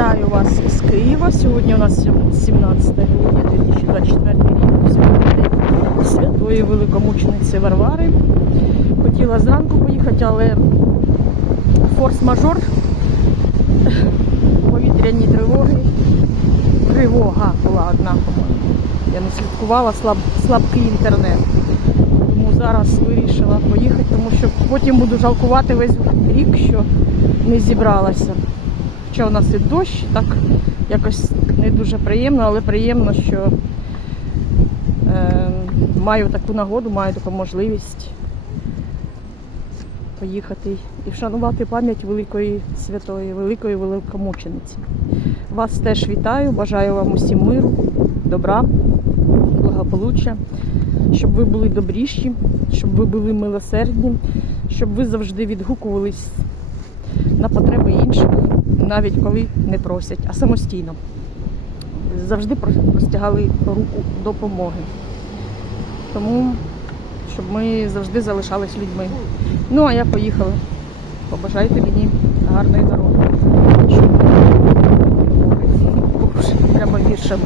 Вітаю вас із Києва. Сьогодні у нас 17 грудня 2024 рік. Сьогодні святої великомучениці Варвари. Хотіла зранку поїхати, але форс-мажор, повітряні тривоги. Тривога була одна. Я не слідкувала, слаб, слабкий інтернет. Тому зараз вирішила поїхати, тому що потім буду жалкувати весь рік, що не зібралася. Хоча у нас і дощ, так якось не дуже приємно, але приємно, що е, маю таку нагоду, маю таку можливість поїхати і вшанувати пам'ять великої святої, великої великомучениці. Вас теж вітаю, бажаю вам усім миру, добра, благополуччя, щоб ви були добріші, щоб ви були милосердні, щоб ви завжди відгукувались на потреби інших, навіть коли не просять, а самостійно. Завжди простягали руку допомоги. Тому, щоб ми завжди залишались людьми. Ну, а я поїхала. Побажайте мені гарної дороги. Прямо віршем